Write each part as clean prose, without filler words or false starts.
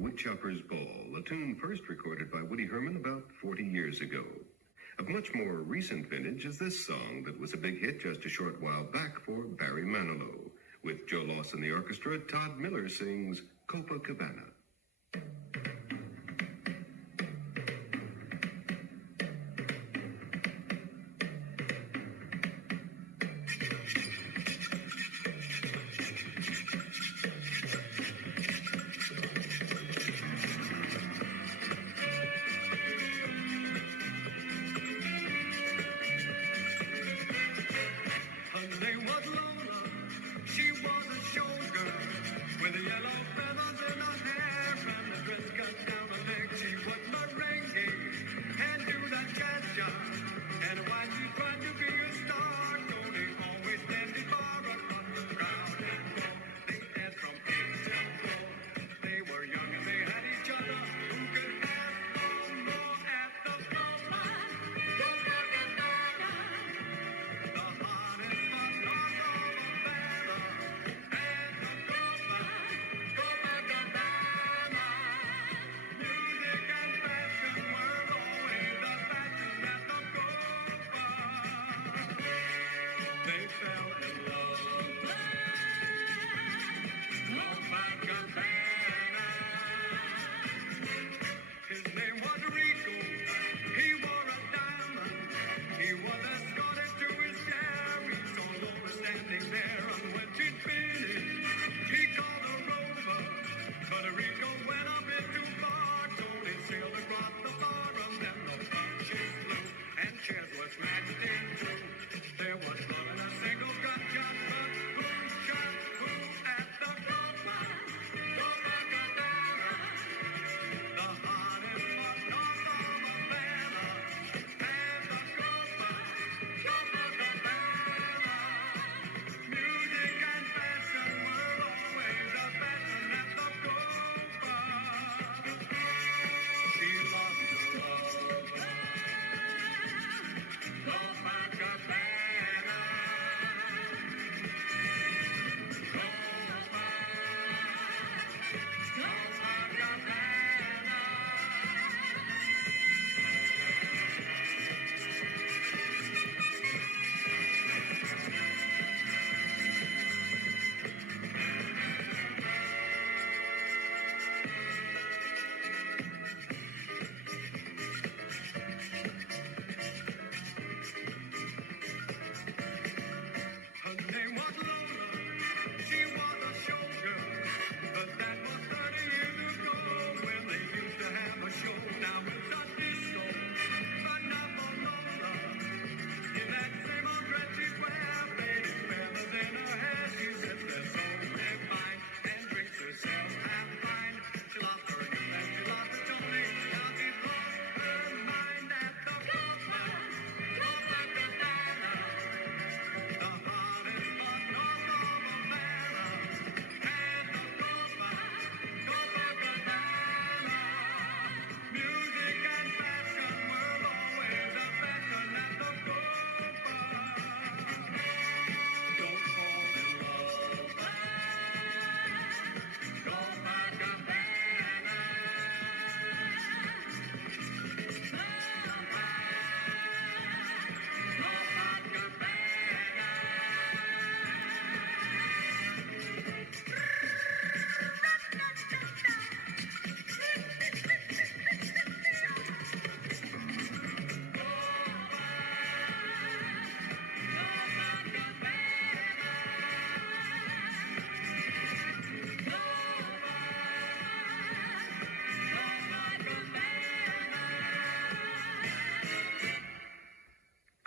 Woodchopper's Ball, a tune first recorded by Woody Herman about 40 years ago. Of much more recent vintage is this song that was a big hit just a short while back for Barry Manilow. With Joe Loss and the orchestra, Todd Miller sings Copacabana.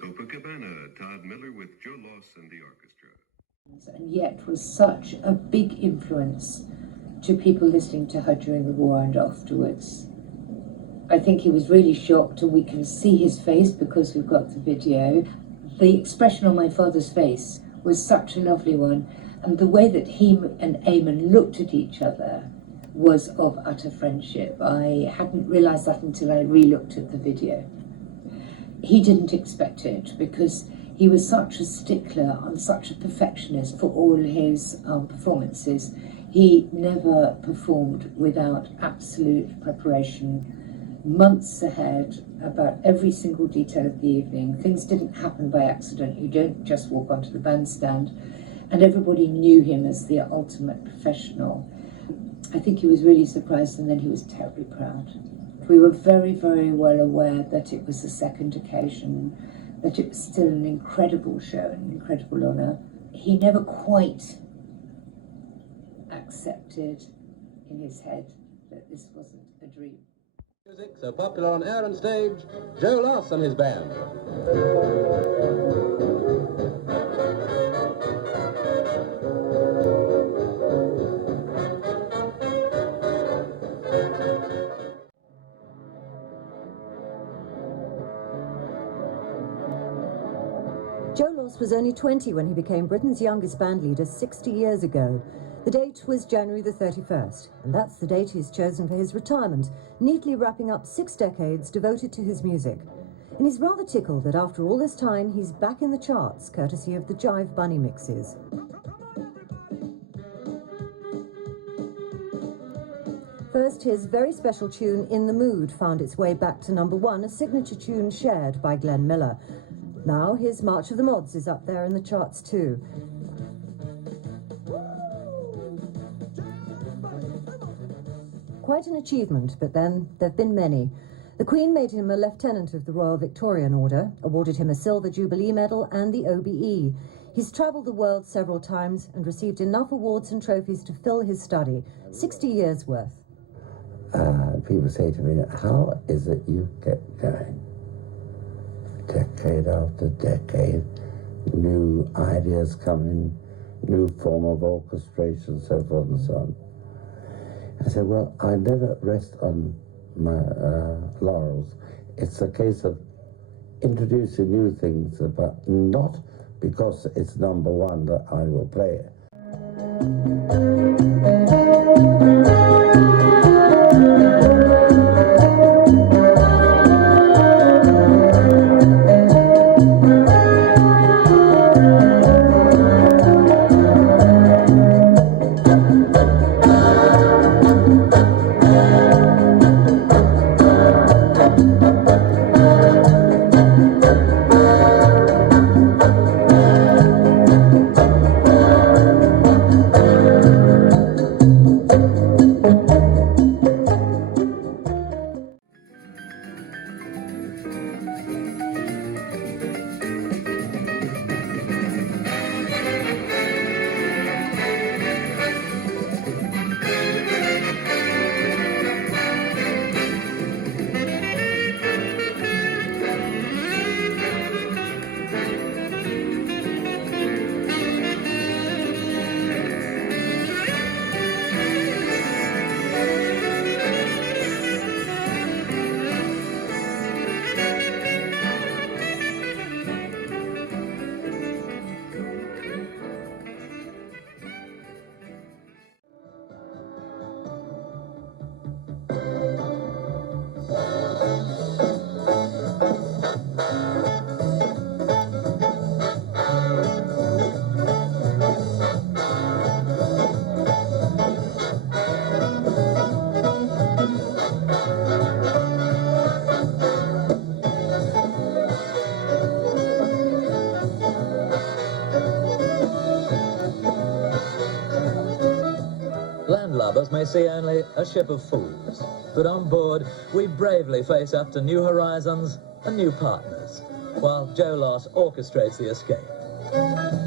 Copacabana, Todd Miller with Joe Loss and the orchestra. And yet was such a big influence to people listening to her during the war and afterwards. I think he was really shocked, and we can see his face because we've got the video. The expression on my father's face was such a lovely one, and the way that he and Eamon looked at each other was of utter friendship. I hadn't realised that until I re-looked at the video. He didn't expect it because he was such a stickler and such a perfectionist for all his performances. He never performed without absolute preparation, months ahead, about every single detail of the evening. Things didn't happen by accident. You don't just walk onto the bandstand. And everybody knew him as the ultimate professional. I think he was really surprised, and then he was terribly proud. We were very, very well aware that it was the second occasion, that it was still an incredible show, an incredible honour. He never quite accepted in his head that this wasn't a dream. Music so popular on air and stage, Joe Loss and his band. Joe Loss was only 20 when he became Britain's youngest band leader 60 years ago. The date was January the 31st, and that's the date he's chosen for his retirement, neatly wrapping up 6 decades devoted to his music. And he's rather tickled that after all this time, he's back in the charts, courtesy of the Jive Bunny mixes. First, his very special tune, In the Mood, found its way back to #1, a signature tune shared by Glenn Miller. Now his March of the Mods is up there in the charts too. Quite an achievement, but then there've been many. The Queen made him a Lieutenant of the Royal Victorian Order, awarded him a Silver Jubilee Medal and the OBE. He's travelled the world several times and received enough awards and trophies to fill his study, 60 years worth. People say to me, how is it you kept going? Decade after decade, new ideas come in, new form of orchestration, so forth and so on. I said, well, I never rest on my laurels. It's a case of introducing new things, but not because it's #1 that I will play it. Landlubbers may see only a ship of fools, but on board we bravely face up to new horizons and new partners, while Joe Loss orchestrates the escape.